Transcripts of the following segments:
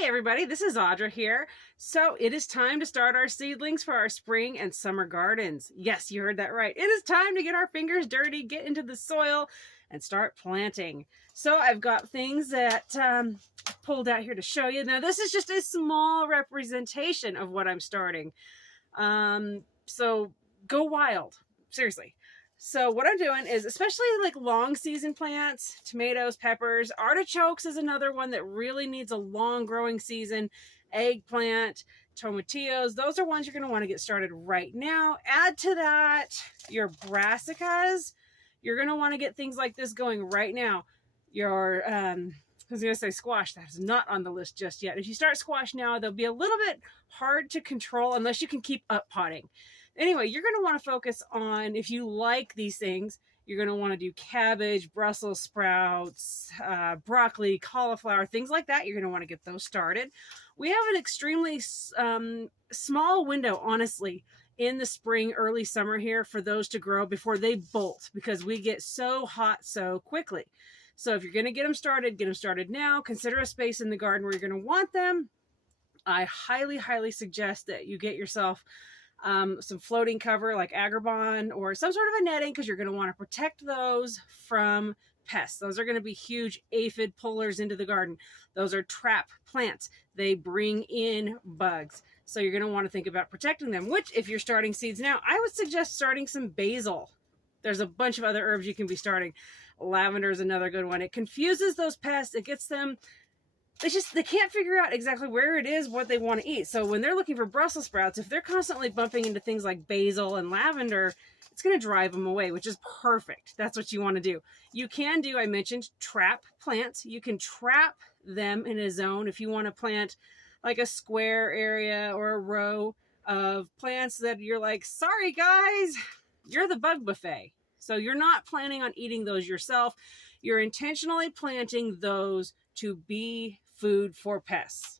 Hey everybody, this is Audra here. So it is time to start our seedlings for our spring and summer gardens. Yes, you heard that right. It is time to get our fingers dirty, get into the soil, and start planting. So I've got things that pulled out here to show you. Now this is just a small representation of what I'm starting. So go wild, seriously. So what I'm doing is, especially like long season plants, tomatoes, peppers, artichokes is another one that really needs a long growing season, eggplant, tomatillos, those are ones you're going to want to get started right now. Add to that your brassicas. You're going to want to get things like this going right now. Your, I was going to say squash, that's not on the list just yet. If you start squash now, they'll be a little bit hard to control unless you can keep up potting. Anyway, you're going to want to focus on, if you like these things, you're going to want to do cabbage, Brussels sprouts, broccoli, cauliflower, things like that. You're going to want to get those started. We have an extremely small window, honestly, in the spring, early summer here for those to grow before they bolt, because we get so hot so quickly. So if you're going to get them started now. Consider a space in the garden where you're going to want them. I highly, highly suggest that you get yourself some floating cover like agribon or some sort of a netting, because you're going to want to protect those from pests. Those are going to be huge aphid pullers into the garden. Those are trap plants. They bring in bugs. So you're going to want to think about protecting them, which if you're starting seeds now, I would suggest starting some basil. There's a bunch of other herbs you can be starting. Lavender is another good one. It confuses those pests. It gets them, they can't figure out exactly where it is, what they want to eat. So when they're looking for Brussels sprouts, if they're constantly bumping into things like basil and lavender, it's going to drive them away, which is perfect. That's what you want to do. You can do, I mentioned, trap plants. You can trap them in a zone if you want to plant like a square area or a row of plants that you're like, sorry guys, you're the bug buffet. So you're not planning on eating those yourself. You're intentionally planting those to be food for pests.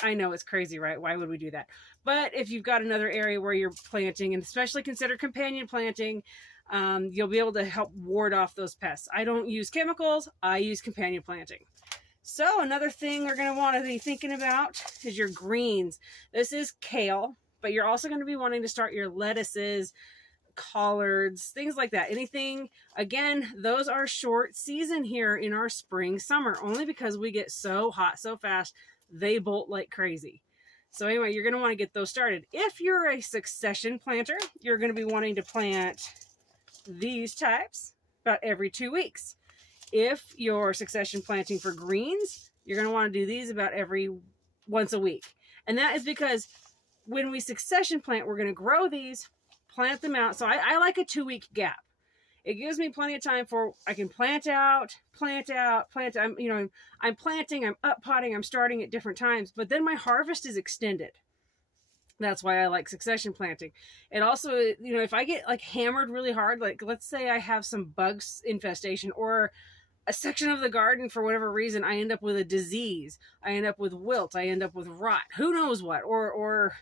I know it's crazy, right? Why would we do that? But if you've got another area where you're planting, and especially consider companion planting, you'll be able to help ward off those pests. I don't use chemicals. I use companion planting. So another thing we're going to want to be thinking about is your greens. This is kale, but you're also going to be wanting to start your lettuces, collards, things like that. Anything, again, those are short season here in our spring, summer, only because we get so hot so fast, they bolt like crazy. So anyway, you're going to want to get those started. If you're a succession planter, you're going to be wanting to plant these types about every 2 weeks. If you're succession planting for greens, you're going to want to do these about once a week. And that is because when we succession plant, we're going to grow these, plant them out. So I like a 2-week gap. It gives me plenty of time for, I can plant out, plant. I'm planting, I'm up potting, I'm starting at different times, but then my harvest is extended. That's why I like succession planting. And also, if I get like hammered really hard, like let's say I have some bugs infestation or a section of the garden for whatever reason, I end up with a disease, I end up with wilt, I end up with rot, who knows what, or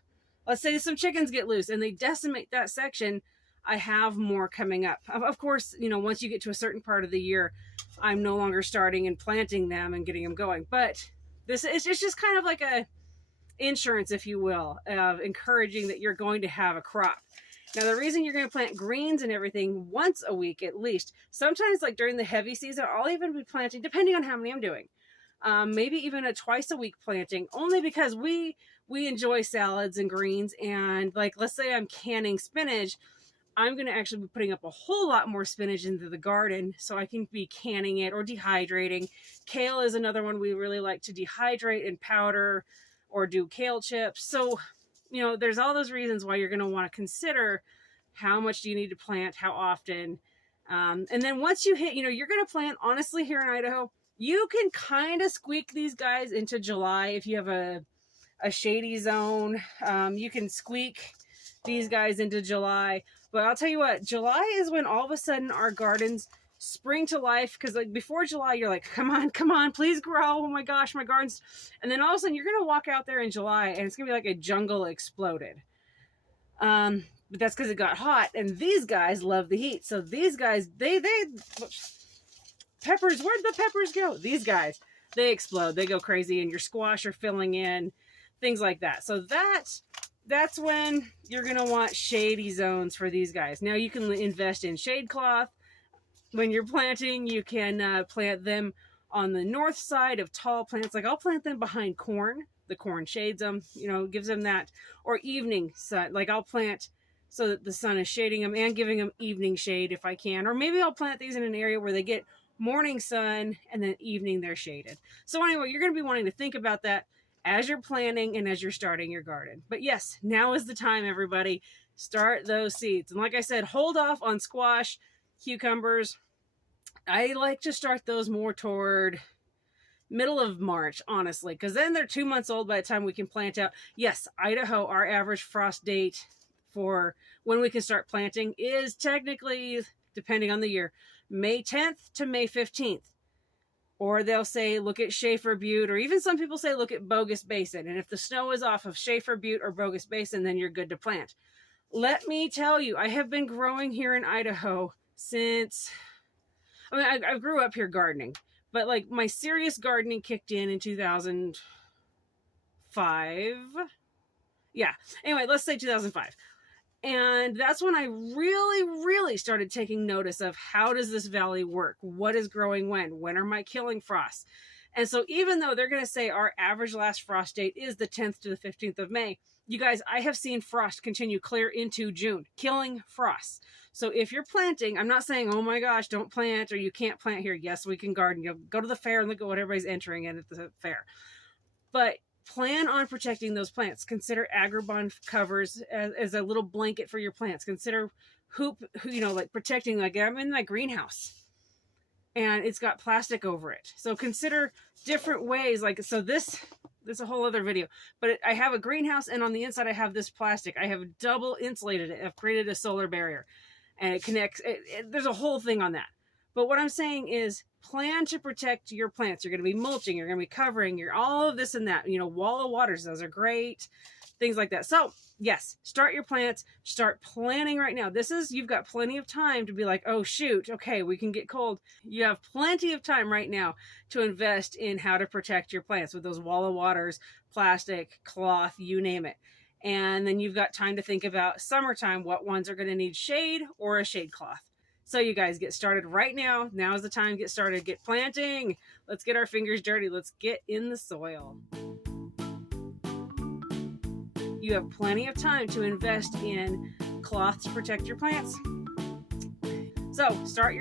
let's say some chickens get loose and they decimate that section, I have more coming up. Of course, once you get to a certain part of the year, I'm no longer starting and planting them and getting them going. But this is just kind of like a insurance, if you will, of encouraging that you're going to have a crop. Now, the reason you're going to plant greens and everything once a week at least, sometimes like during the heavy season, I'll even be planting, depending on how many I'm doing, maybe even a twice a week planting, only because we enjoy salads and greens. And like, let's say I'm canning spinach, I'm going to actually be putting up a whole lot more spinach into the garden so I can be canning it or dehydrating. Kale is another one we really like to dehydrate and powder or do kale chips. So, there's all those reasons why you're going to want to consider how much do you need to plant, how often. And then once you hit, you're going to plant, honestly, here in Idaho, you can kind of squeak these guys into July. If you have a shady zone, you can squeak these guys into July. But I'll tell you what, July is when all of a sudden our gardens spring to life, because like before July, you're like, come on, please grow. Oh my gosh, my garden's, and then all of a sudden you're going to walk out there in July and it's going to be like a jungle exploded. But that's because it got hot, and these guys love the heat. So these guys, peppers, where'd the peppers go? These guys, they explode. They go crazy, and your squash are filling in, things like that. So that's when you're going to want shady zones for these guys. Now you can invest in shade cloth. When you're planting, you can plant them on the north side of tall plants. Like I'll plant them behind corn. The corn shades them, you know, gives them that. Or evening sun. Like I'll plant so that the sun is shading them and giving them evening shade if I can. Or maybe I'll plant these in an area where they get morning sun and then evening they're shaded. So anyway, you're going to be wanting to think about that as you're planning and as you're starting your garden. But yes, now is the time, everybody. Start those seeds. And like I said, hold off on squash, cucumbers. I like to start those more toward middle of March, honestly, because then they're 2 months old by the time we can plant out. Yes, Idaho, our average frost date for when we can start planting is technically, depending on the year, May 10th to May 15th. Or they'll say, look at Schaefer Butte, or even some people say, look at Bogus Basin. And if the snow is off of Schaefer Butte or Bogus Basin, then you're good to plant. Let me tell you, I have been growing here in Idaho since, I mean, I grew up here gardening, but like my serious gardening kicked in 2005. Yeah. Anyway, let's say 2005. And that's when I really started taking notice of how does this valley work? What is growing when? When are my killing frosts? And so even though they're going to say our average last frost date is the 10th to the 15th of May, you guys, I have seen frost continue clear into June, killing frosts. So if you're planting, I'm not saying, oh my gosh, don't plant or you can't plant here. Yes, we can garden. You'll go to the fair and look at what everybody's entering in at the fair. But plan on protecting those plants. Consider Agribond covers as a little blanket for your plants. Consider hoop, you know, like protecting, like I'm in my greenhouse and it's got plastic over it. So consider different ways. Like, so this is a whole other video, but I have a greenhouse and on the inside I have this plastic. I have double insulated it. I've created a solar barrier and it connects. There's a whole thing on that. But what I'm saying is plan to protect your plants. You're going to be mulching. You're going to be covering. You're all of this and that. You know, wall of waters. Those are great. Things like that. So yes, start your plants. Start planning right now. You've got plenty of time to be like, oh shoot, okay, we can get cold. You have plenty of time right now to invest in how to protect your plants with those wall of waters, plastic, cloth, you name it. And then you've got time to think about summertime, what ones are going to need shade or a shade cloth. So you guys get started right now. Now is the time to get started. Get planting. Let's get our fingers dirty. Let's get in the soil. You have plenty of time to invest in cloth to protect your plants. So start